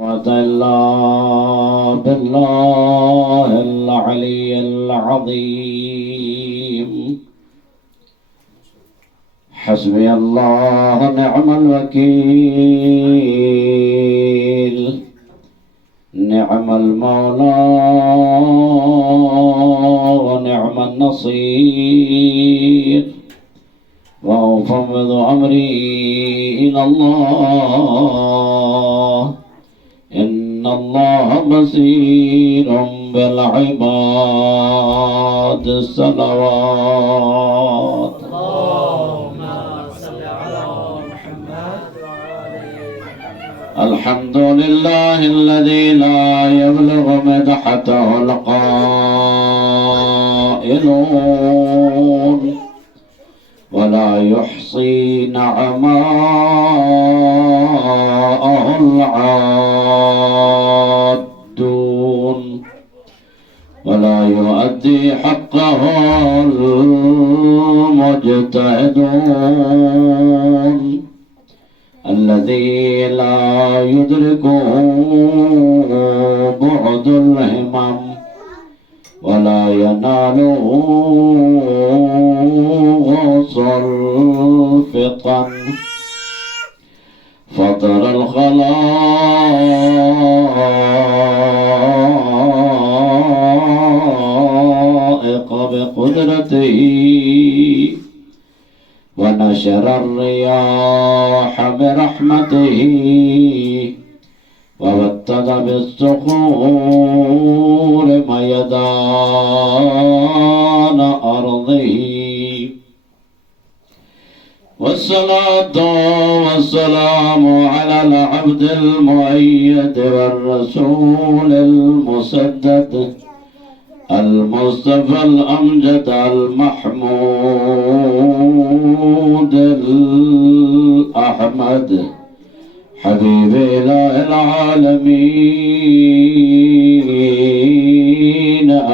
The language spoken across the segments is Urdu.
إلا بالله العلي العظيم. حسبي الله نعم الوكيل، نعم المولى ونعم النصير، وأفوض أمري إلى الله، إن الله بصير بالعباد. الصلوات. اللهم صل على محمد الحمد لله الذي لا يبلغ مدحته القائلون، ولا يحصي نعماءه العادون، ولا يؤدي حقه المجتهدون، الذي لا يدركه بعد الهمم، ولا يناله غوص الفطن، فطر الخلائق بقدرته، ونشر الرياح برحمته، ووتد بالصخور ميدان أرضه. والصلاة والسلام على العبد المؤيد والرسول المسدد المصطفى الأمجد المحمود الأحمد، حبيب إله العالمين،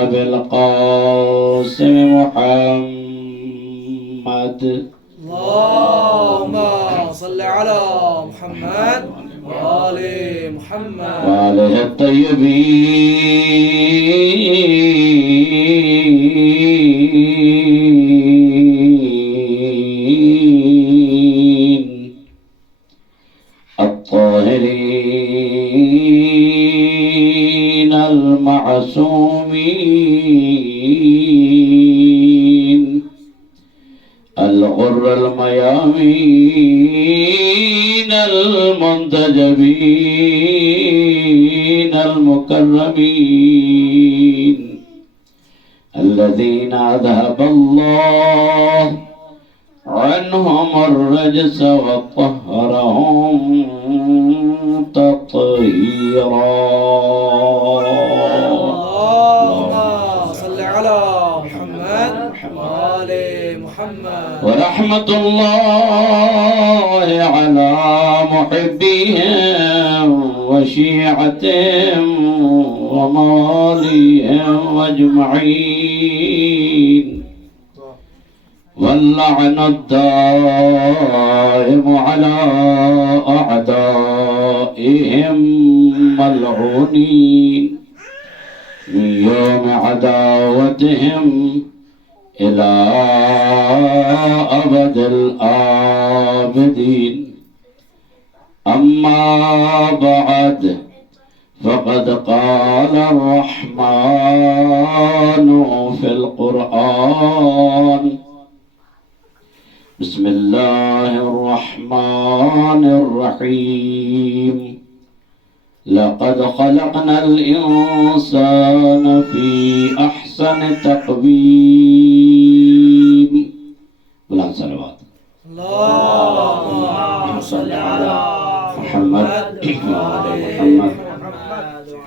أبي القاسم محمد. اللهم صل على محمد وآل محمد وآله الطيبين الطاهرين المعصومين، الغر الميامين المنتجبين المكرمين، الذين أذهب الله عنهم الرجس وطهرهم تطهيرا. اللهم صل على محمد وآل محمد. ورحمة الله على محبيهم وشيعتهم ومواليهم أجمعين، واللعن الدائم على أعدائهم ملعونين من يوم عداوتهم إلى أبد الآبدين. أما بعد، فقد قال الرحمن في القرآن: بسم الله الرحمن الرحيم، لقد خلقنا الإنسان في أحسن تقويم. بلند صلوات. اللهم صل على محمد وآل محمد محمد.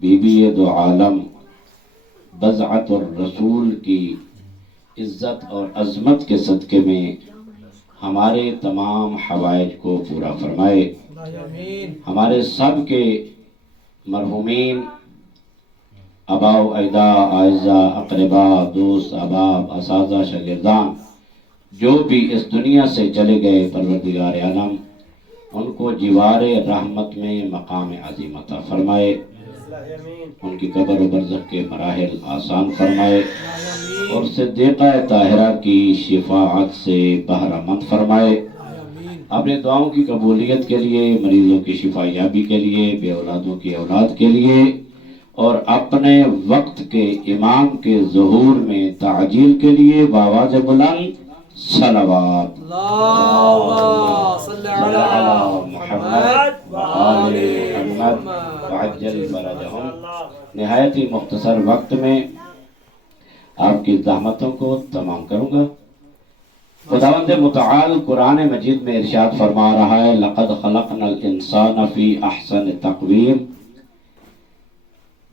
بی بی دو عالم بضعت الرسول کی عزت اور عظمت کے صدقے میں ہمارے تمام حوائج کو پورا فرمائے. آمین. ہمارے سب کے مرحومین آبا و اجداد، اعزاء، اقربا، دوست، احباب، اساتذہ، شاگردان جو بھی اس دنیا سے چلے گئے، پروردگار عالم ان کو جوار رحمت میں مقام عظیم عطا فرمائے، ان کی قبر و برزخ کے مراحل آسان فرمائے اور صدیقہ طاہرہ کی شفاعت سے بہرہ مند فرمائے. اپنے دعاؤں کی قبولیت کے لیے، مریضوں کی شفا یابی کے لیے، بے اولادوں کی اولاد کے لیے اور اپنے وقت کے امام کے ظہور میں تعجیل کے لیے بآواز بلند صلوات. اللهم صل على محمد وآل محمد وعجل فرجهم. نہایت ہی مختصر وقت میں آپ کی زحمتوں کو تمام کروں گا. خداوند متعال قرآن مجید میں ارشاد فرما رہا ہے لقد خلقنا الانسان فی احسن تقویم.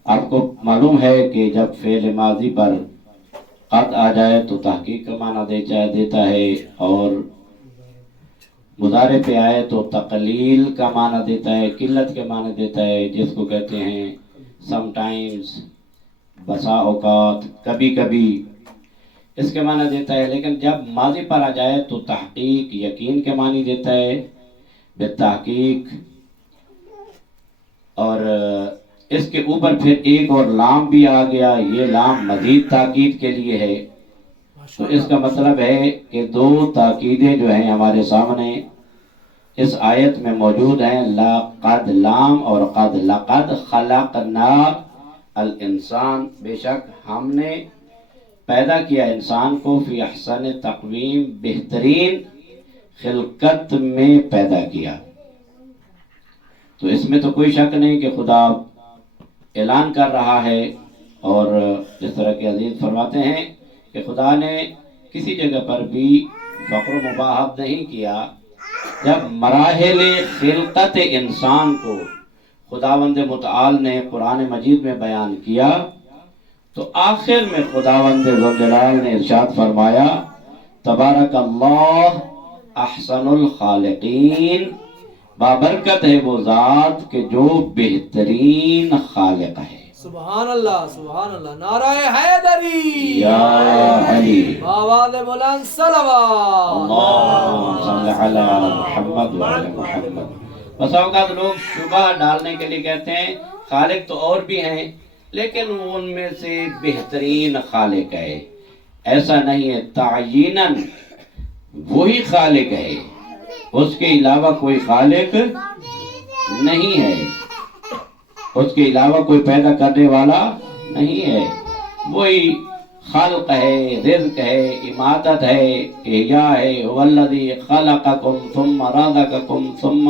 آپ کو معلوم ہے کہ جب فعل ماضی پر قد آ جائے تو تحقیق کا معنی دیتا ہے اور مضارع پہ آئے تو تقلیل کا معنی دیتا ہے، قلت کے معنی دیتا ہے، جس کو کہتے ہیں سم ٹائمز، بسا اوقات، کبھی کبھی، اس کے معنی دیتا ہے. لیکن جب ماضی پر آ جائے تو تحقیق، یقین کے معنی دیتا ہے، بالتحقیق. اور اس کے اوپر پھر ایک اور لام بھی آ گیا، یہ لام مزید تاکید کے لیے ہے. تو اس کا مطلب ہے کہ دو تاکیدیں جو ہیں ہمارے سامنے اس آیت میں موجود ہیں، لقد لام اور قد. لقد خلقنا الانسان، بے شک ہم نے پیدا کیا انسان کو، فی احسن تقویم، بہترین خلقت میں پیدا کیا. تو اس میں تو کوئی شک نہیں کہ خدا اعلان کر رہا ہے، اور جس طرح کہ عزیز فرماتے ہیں کہ خدا نے کسی جگہ پر بھی فقر و مباحت نہیں کیا. جب مراحل خلقت انسان کو خداوند متعال نے قرآن مجید میں بیان کیا تو آخر میں خداوند ذوالجلال نے ارشاد فرمایا تبارک اللہ احسن الخالقین. بابرکت ہے وہ ذات کہ جو بہترین خالق ہے. سبحان اللہ، سبحان اللہ. نعرہ حیدری یا علی، بآواز بلند صلوات. اللہم صل علی محمد وعلی محمد. بس اوقات لوگ شبہ ڈالنے کے لیے کہتے ہیں خالق تو اور بھی ہیں لیکن ان میں سے بہترین خالق ہے. ایسا نہیں ہے، تعییناً وہی خالق ہے، اس کے علاوہ کوئی خالق نہیں ہے، اس کے علاوہ کوئی پیدا کرنے والا نہیں ہے. وہی خلق ہے، رزق ہے، اماتت ہے، احیاء ہے. هو الذی خلقکم ثم رزقکم ثم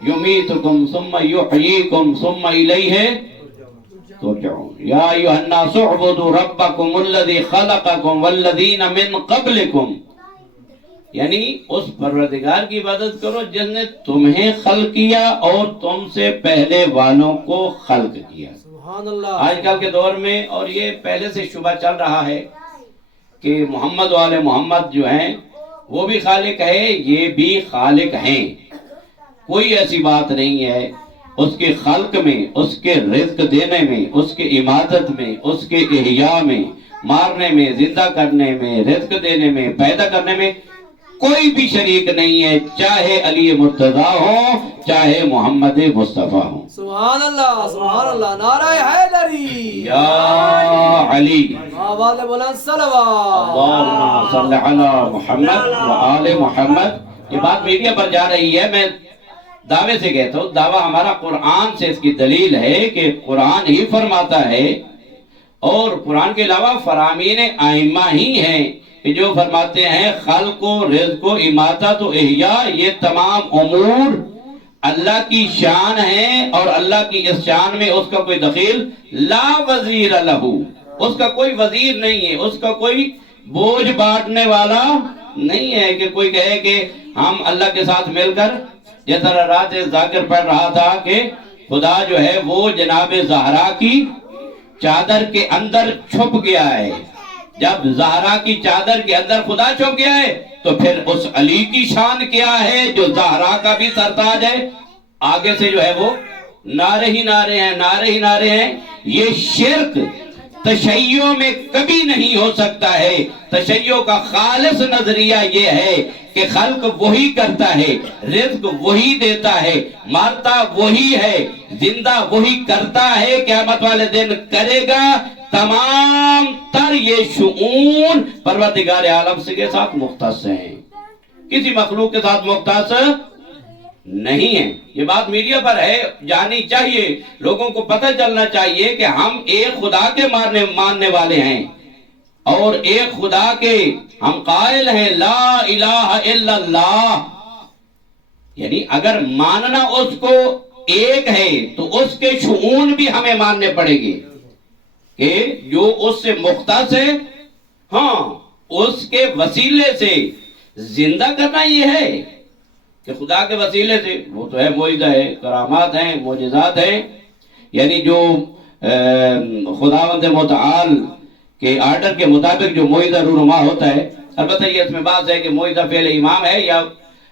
یمیتکم ثم یحییکم ثم الیہ ترجعون. یا ایھا الناس اعبدوا ربکم الذی خلقکم والذین من قبلکم. یعنی اس پروردگار کی عبادت کرو جس نے تمہیں خلق کیا اور تم سے پہلے والوں کو خلق کیا. سبحان اللہ. آج کل کے دور میں اور یہ پہلے سے شبہ چل رہا ہے کہ محمد والے محمد جو ہیں وہ بھی خالق ہے، یہ بھی خالق ہیں. کوئی ایسی بات نہیں ہے. اس کے خلق میں، اس کے رزق دینے میں، اس کے امادت میں، اس کے احیاء میں، مارنے میں، زندہ کرنے میں، رزق دینے میں، پیدا کرنے میں کوئی بھی شریک نہیں ہے، چاہے علی مرتضیٰ ہو، چاہے محمد مصطفیٰ ہو. سبحان اللہ، سبحان اللہ. نعرہ حیدری یا علی، آواز بلند صلوات. اللہم صل علی محمد وآل محمد. یہ بات میڈیا پر جا رہی ہے، میں دعوے سے کہتا ہوں، دعویٰ ہمارا قرآن سے. اس کی دلیل ہے کہ قرآن ہی فرماتا ہے اور قرآن کے علاوہ فرامین ائمہ ہی ہیں کہ جو فرماتے ہیں خلق و رزق و اماتت و احیاء یہ تمام امور اللہ کی شان ہے اور اللہ کی اس شان میں اس کا کوئی دخیل لا وزیر لہو، اس کا کوئی وزیر نہیں ہے، اس کا کوئی بوجھ بانٹنے والا نہیں ہے کہ کوئی کہے کہ ہم اللہ کے ساتھ مل کر. جس طرح رات ذاکر پڑھ رہا تھا کہ خدا جو ہے وہ جناب زہرا کی چادر کے اندر چھپ گیا ہے. جب زہرا کی چادر کے اندر خدا چھپ گیا ہے تو پھر اس علی کی شان کیا ہے جو زہرا کا بھی سرتاج ہے. آگے سے جو ہے وہ نعرے ہی نعرے ہیں، نعرے ہی نعرے ہیں. یہ شرک تشیع میں کبھی نہیں ہو سکتا ہے. تشیع کا خالص نظریہ یہ ہے کہ خلق وہی کرتا ہے، رزق وہی دیتا ہے، مارتا وہی ہے، زندہ وہی کرتا ہے، قیامت والے دن کرے گا. تمام تر یہ شؤون پروردگار عالم کے ساتھ مختص ہیں، کسی مخلوق کے ساتھ مختص نہیں ہے. یہ بات میڈیا پر ہے، جانی چاہیے، لوگوں کو پتہ چلنا چاہیے کہ ہم ایک خدا کے ماننے والے ہیں اور ایک خدا کے ہم قائل ہیں لا الہ الا اللہ. یعنی اگر ماننا اس کو ایک ہے تو اس کے شؤون بھی ہمیں ماننے پڑے گے کہ جو اس سے مختص ہے، ہاں اس کے وسیلے سے زندہ کرنا یہ ہے کہ خدا کے وسیلے سے وہ تو ہے معجزہ ہے، کرامات ہیں، معجزات ہیں. یعنی جو خداوند متعال کے آرڈر کے مطابق جو معجزہ رونما ہوتا ہے. البتہ یہ اس میں بات ہے کہ معجزہ فعل امام ہے یا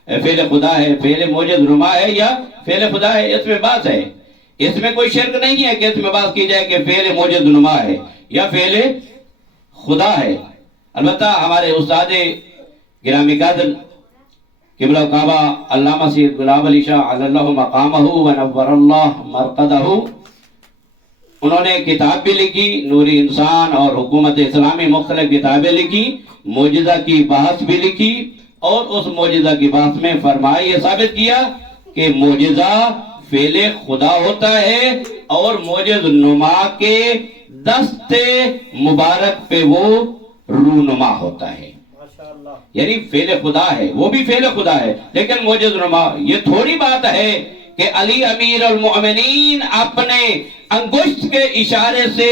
فعل خدا ہے، فعل معجز رونما ہے یا فعل خدا ہے، اس میں بات ہے. اس میں کوئی شرک نہیں ہے کہ اس میں بات کی جائے کہ فعل معجز رونما ہے یا فعل خدا ہے. البتہ ہمارے استاد گرامی قدر قبلہ کعبہ علامہ سید غلام علی شاہ علی اللہ مقامہ ونور اللہ مرقدہ، انہوں نے کتاب بھی لکھی، نور انسان اور حکومت اسلامی، مختلف کتابیں لکھی، معجزہ کی بحث بھی لکھی اور اس معجزہ کی بحث میں فرمایا، یہ ثابت کیا کہ معجزہ فعل خدا ہوتا ہے اور معجز نما کے دست مبارک پہ وہ رونما ہوتا ہے. یعنی فعل خدا ہے، وہ بھی فعل خدا ہے لیکن معجز نما. یہ تھوڑی بات ہے کہ علی امیر المؤمنین اپنے انگشت کے اشارے سے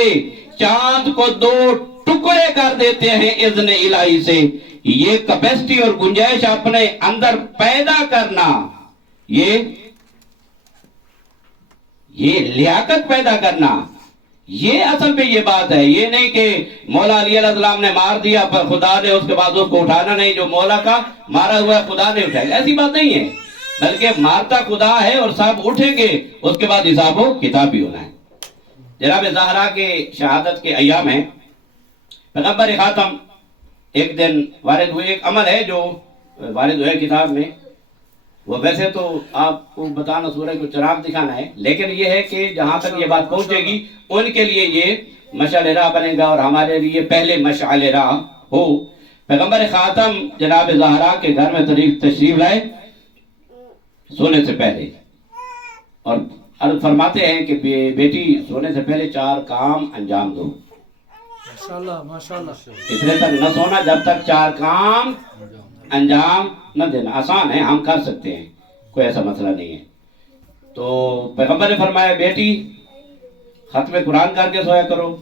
چاند کو 2 ٹکڑے کر دیتے ہیں اذن الہی سے. یہ کیپیسٹی اور گنجائش اپنے اندر پیدا کرنا، یہ لیاقت پیدا کرنا، یہ اصل میں یہ بات ہے. یہ نہیں کہ مولا علی علیہ السلام نے مار دیا پر خدا نے اس کے بعد اس کو اٹھانا نہیں، جو مولا کا مارا ہوا ہے خدا نے اٹھایا، ایسی بات نہیں ہے. بلکہ مارتا خدا ہے اور سب اٹھیں گے، اس کے بعد حساب و کتاب بھی ہونا ہے. جناب زہرا کے شہادت کے ایام ہیں. پیغمبر خاتم ایک دن وارد ہوئے، ایک عمل ہے جو وارد ہوئے کتاب میں. وہ ویسے تو آپ کو بتانا سورج کو چراغ دکھانا ہے، لیکن یہ ہے کہ جہاں تک یہ بات پہنچے گی ان کے لیے یہ مشعل راہ بنے گا اور ہمارے لیے پہلے مشعل راہ ہو. پیغمبر خاتم جناب زہرا کے گھر میں تشریف لائے سونے سے پہلے اور فرماتے ہیں کہ بیٹی سونے سے پہلے 4 کام انجام دو. ماشاءاللہ ماشاءاللہ. اتنے تک نہ سونا جب تک 4 کام انجام نہ دینا. آسان ہے، ہم کر سکتے ہیں، کوئی ایسا مسئلہ نہیں ہے. تو پیغمبر نے فرمایا بیٹی ختم قرآن کر کے سویا کرو،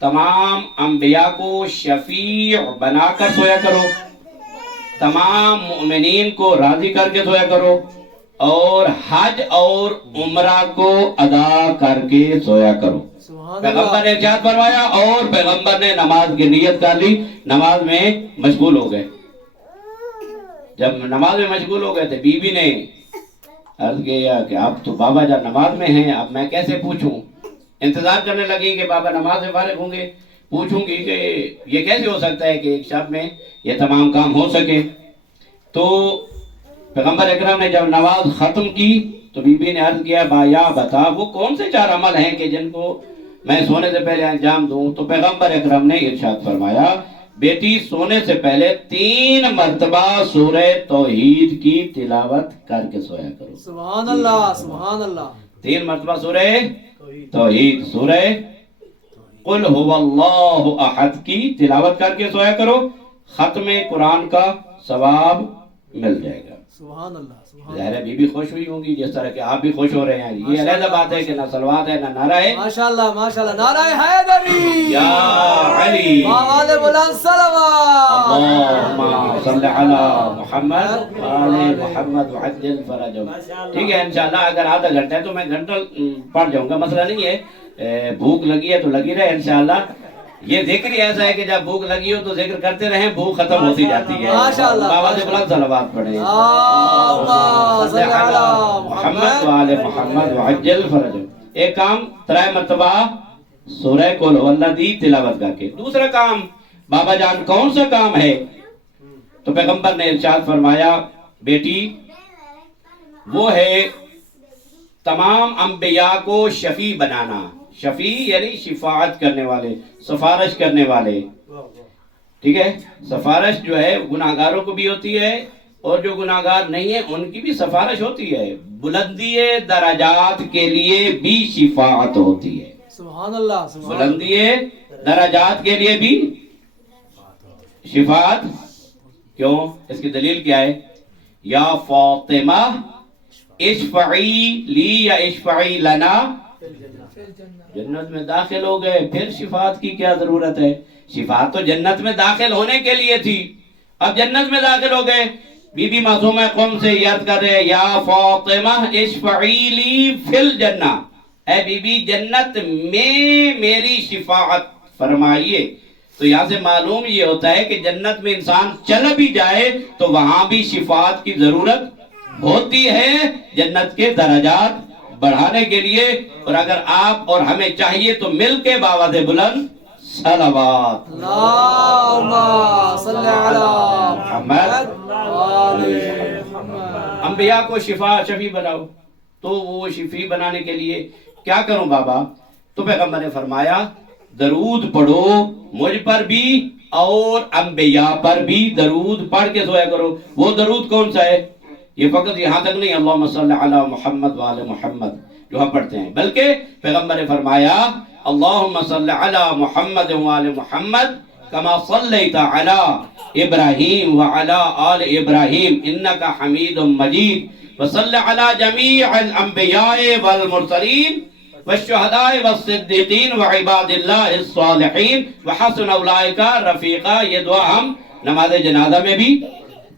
تمام انبیاء کو شفیع بنا کر سویا کرو، تمام مؤمنین کو راضی کر کے سویا کرو اور حج اور عمرہ کو ادا کر کے سویا کرو. پیغمبر نے ارشاد فرمایا اور پیغمبر نے نماز کی نیت کر لی، نماز میں مشغول ہو گئے. جب نماز میں مشغول ہو گئے تھے بی بی نے عرض کیا کہ اب تو بابا جب نماز میں ہیں اب میں کیسے پوچھوں. انتظار کرنے لگی کہ بابا نماز میں فارغ ہوں گے، پوچھوں گی کہ یہ کیسے ہو سکتا ہے کہ ایک شب میں یہ تمام کام ہو سکے. تو پیغمبر اکرم نے جب نماز ختم کی تو بی بی نے عرض کیا بایا بتا وہ کون سے 4 عمل ہیں کہ جن کو میں سونے سے پہلے انجام دوں. تو پیغمبر اکرم نے ارشاد فرمایا بیٹی سونے سے پہلے 3 مرتبہ سورہ توحید کی تلاوت کر کے سویا کرو. سبحان اللہ سبحان اللہ. 3 مرتبہ سورہ توحید، سورہ قل هو اللہ احد کی تلاوت کر کے سویا کرو، ختم قرآن کا ثواب مل جائے گا. سبحان اللہ سبحان ظاہر ہے بیوی خوش ہوئی ہوں گی جس طرح کہ آپ بھی خوش ہو رہے ہیں. یہ علیحدہ بات ہے کہ نہ سلوات ہے نہ نعرہ ہے ماشاءاللہ نعرہ حیدری یا علی. آواز بلند صلوات. اللہم صلی علی محمد آل محمد وعجل فرجهم. ٹھیک ہے انشاءاللہ اگر آدھا گھنٹہ ہے تو میں گھنٹہ پڑھ جاؤں گا, مسئلہ نہیں ہے. بھوک لگی ہے تو لگی رہے انشاءاللہ. یہ ذکر ہی ایسا ہے کہ جب بھوک لگی ہو تو ذکر کرتے رہیں, بھوک ختم ہوتی جاتی ہے. ماشاءاللہ. بابا سے بلند صلوات پڑھیں. اللہم صلی علی محمد وآل محمد وعجل فرجهم. ایک کام 3 مرتبہ سورہ قل هو اللہ دی تلاوت کر کے. دوسرا کام بابا جان کون سا کام ہے؟ تو پیغمبر نے ارشاد فرمایا بیٹی وہ ہے تمام انبیاء کو شفیع بنانا. شفیع یعنی شفاعت کرنے والے, سفارش کرنے والے. ٹھیک ہے, سفارش جو ہے گناہگاروں کو بھی ہوتی ہے اور جو گناہگار نہیں ہیں ان کی بھی سفارش ہوتی ہے. بلندی درجات کے لیے بھی شفاعت ہوتی ہے. سبحان اللہ. بلندی درجات کے لیے بھی شفاعت. کیوں؟ اس کی دلیل کیا ہے؟ یا فاطمہ اشفعی لی یا اشفعی لنا. جنت میں داخل ہو گئے, پھر شفاعت کی کیا ضرورت ہے؟ شفاعت تو جنت میں داخل ہونے کے لیے تھی. اب جنت میں داخل ہو گئے, بی بی معصومہ قوم سے یاد کر رہے یا فاطمہ اشفعی لی فی الجنہ, اے بی بی جنت میں میری شفاعت فرمائیے. تو یہاں سے معلوم یہ ہوتا ہے کہ جنت میں انسان چل بھی جائے تو وہاں بھی شفاعت کی ضرورت ہوتی ہے جنت کے درجات بڑھانے کے لیے. اور اگر آپ اور ہمیں چاہیے تو مل کے بآواز بلند صلوات. اللہم صلی علی محمد. انبیاء کو شفیع بناؤ. تو وہ شفیع بنانے کے لیے کیا کروں بابا؟ تو پیغمبر نے فرمایا درود پڑھو مجھ پر بھی اور انبیاء پر بھی درود پڑھ کے سویا کرو. وہ درود کون سا ہے؟ یہ فقط یہاں تک نہیں اللہم صلی علی محمد وآل محمد جو ہم پڑھتے ہیں, بلکہ پیغمبر نے فرمایا اللہم صلی علی محمد وآل محمد کما صلیت علی ابراہیم وعلی آل ابراہیم انکا حمید مجید وصلی علی جمیع الانبیاء والمرسلین والشہداء والصدیقین وعباد اللہ الصالحین وحسن اولئک رفیقا. یہ دعا ہم نماز جنازہ میں بھی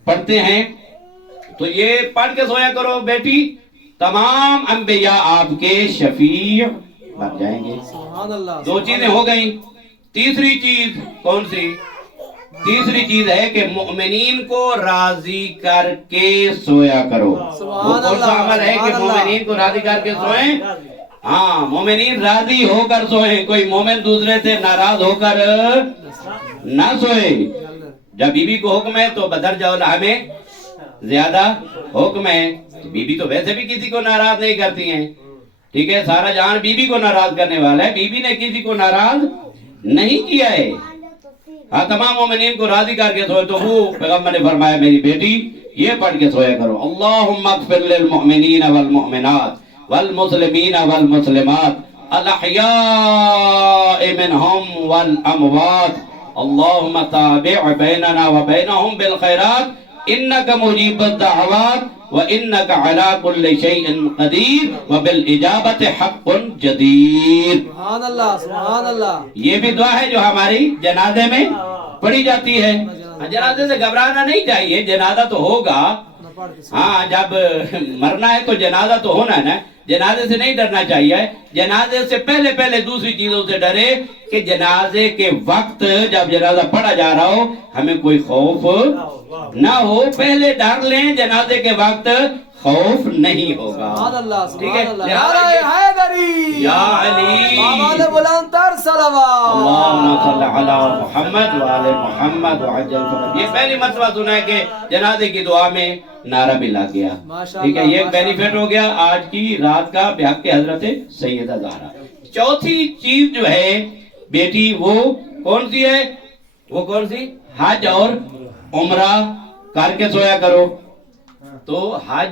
پڑھتے ہیں. تو یہ پڑھ کے سویا کرو بیٹی, تمام انبیاء آپ کے شفیع بن جائیں گے. سبحان اللہ. 2 چیزیں ہو گئیں. تیسری چیز کون سی؟ تیسری چیز ہے کہ مؤمنین کو راضی کر کے سویا کرو. وہ کون سا عمل ہے کہ مومنین کو راضی کر کے سوئیں؟ ہاں, مومنین راضی ہو کر سوئیں. کوئی مومن دوسرے سے ناراض ہو کر نہ سوئے. جب بی بی کو حکم ہے تو بدرجہ اولیٰ ہمیں زیادہ حکم ہے. بی بی تو ویسے بھی کسی کو ناراض نہیں کرتی ہیں. ٹھیک ہے, سارا جہان بی بی کو ناراض کرنے والا ہے, بی بی نے کسی کو ناراض نہیں کیا ہے. ہاں, تمام مومنین کو راضی کر کے سوئے. تو وہ پیغمبر نے فرمایا میری بیٹی یہ پڑھ کے سویا کرو اللہم اغفر للمؤمنین والمؤمنات والمسلمین والمسلمات الاحیاء منہم والاموات اللہم تابع بیننا وبینہم بالخیرات انکا مجیب الدعوات وانکا علی کل شیء قدیر وبالاجابت حق جدیر. سبحان اللہ سبحان اللہ. یہ بھی دعا ہے جو ہماری جنازے میں پڑھی جاتی ہے. جنازے سے گھبرانا نہیں چاہیے, جنازہ تو ہوگا. ہاں, جب مرنا ہے تو جنازہ تو ہونا ہے نا. جنازے سے نہیں ڈرنا چاہیے. جنازے سے پہلے دوسری چیزوں سے ڈرے کہ جنازے کے وقت جب جنازہ پڑھا جا رہا ہو ہمیں کوئی خوف نہ ہو. پہلے ڈر لیں, جنازے کے وقت خوف نہیں ہوگا. سبحان اللہ ٹھیک ہے, سبحان اللہ. نعرہ حیدری یا علی آواز بلند تر صلوات. اللہم صلی علی محمد وآل محمد وعجل فرج. یہ پہلی مرتبہ سنا ہے کہ جنازے کی دعا میں نعرہ بھی لگ گیا. ٹھیک ہے, یہ بینیفٹ ہو گیا آج کی رات کا بحق حضرت سیدہ زہرا. چوتھی چیز جو ہے بیٹی وہ کون سی ہے؟ وہ کون سی؟ حج اور عمرہ کر کے سویا کرو. تو حج